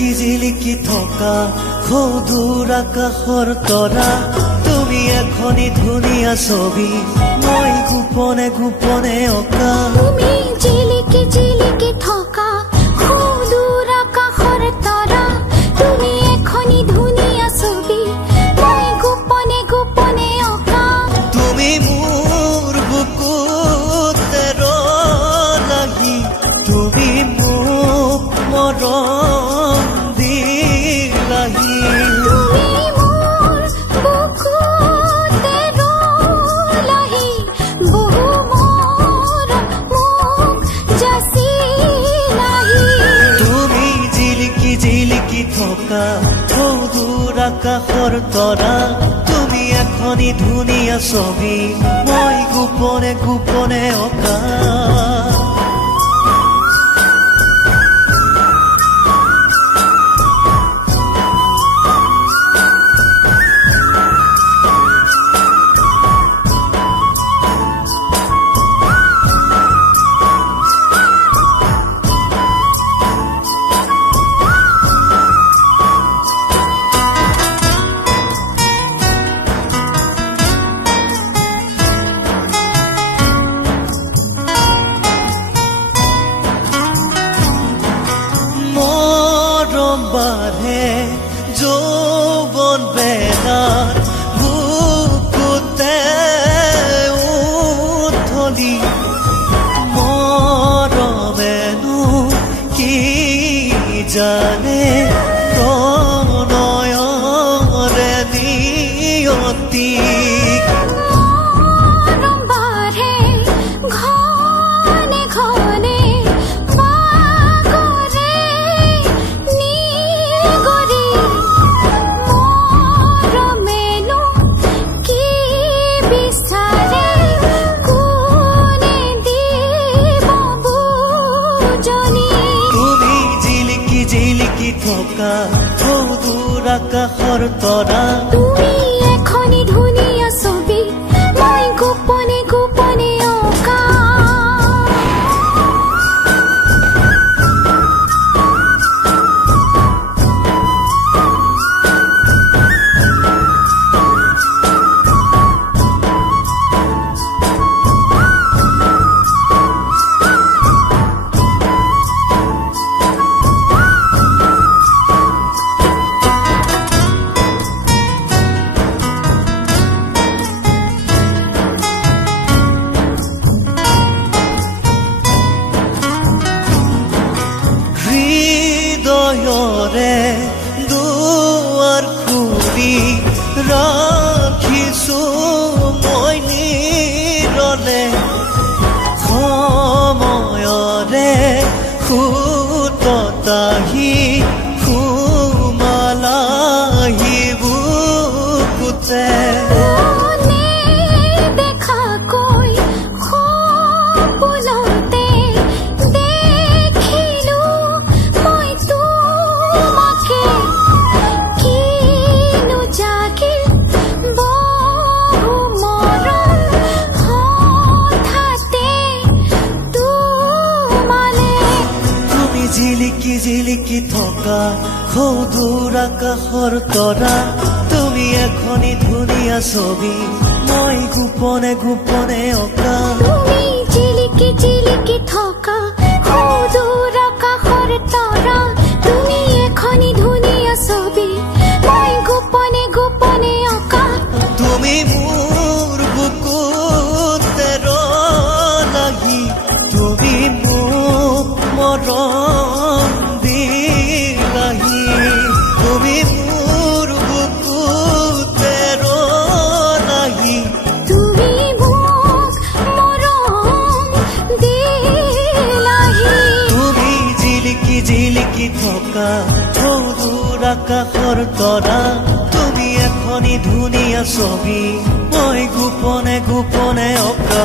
জিলিকি থকা সৌদূৰ আকাশৰ তৰা তুমি এখনি ধুনীয়া ছবি মই গোপনে গোপনে অঁকা তুমি জিলিকি জিলিকি থকা সৌদূৰ আকাশৰ তৰা তুমি এখনি ধুনীয়া ছবি মই গোপনে গোপনে অঁকা তুমি মোৰ বুকুতে লাগি তুমি মোক মৰম দিলাহি তুমি মোৰ বুকুতে ৰলাহি বহু মৰম মোক যাচিলাহি তুমি জিলিকি জিলিকি থকা সৌদূৰ আকাশৰ তৰা তুমি এখনি ধুনীয়া ছবি মই গোপনে গোপনে অঁকা বাঢ়ে যৌৱন বেলাৰ বুকুতে উঠলি মৰমেনো কি জানে প্ৰণয়ৰে নিয়তি মৰম বাঢ়ে ঘনে ঘনে বাগৰে নিগৰি মৰমেনো কি বিচাৰে কোনে দিব বুজনি তুমি জিলিকি জিলিকি থকা সৌদূৰ আকাশৰ তৰা তুমি এখনি ধুনীয়া ছবি মই গোপনে গোপনে অঁকা হৃদয়ৰে দুৱাৰ খুলি ৰাখিছো মই নিৰলে সময়ৰে সুততাহি সুমালাহি বুকুতে মনে দেখাকৈ সপোনতে দেখিলো মই তোমাকে কিনো জাগিল বহু মৰম হঠাতে তোমালে তুমি জিলিকি জিলিকি থকা সৌদূৰ আকাশৰ তৰা তুমি এখনি ধুনীয়া ছবি মই গোপনে গোপনে অঁকা তুমি জিলিকি জিলিকি থকা সৌদূৰ আকাশৰ তৰা তুমি এখনি ধুনীয়া ছবি মই গোপনে গোপনে অঁকা তুমি মোৰ বুকুতে লাগি তুমি মোক মৰম দিলাহি তুমি মোৰ বুকুতে লাগি তুমি মোক মৰম দিলাহি তুমি জিলিকি জিলিকি থকা সৌদূৰ আকাশৰ তৰা তুমি এখনি ধুনীয়া ছবি মই গোপনে গোপনে অঁকা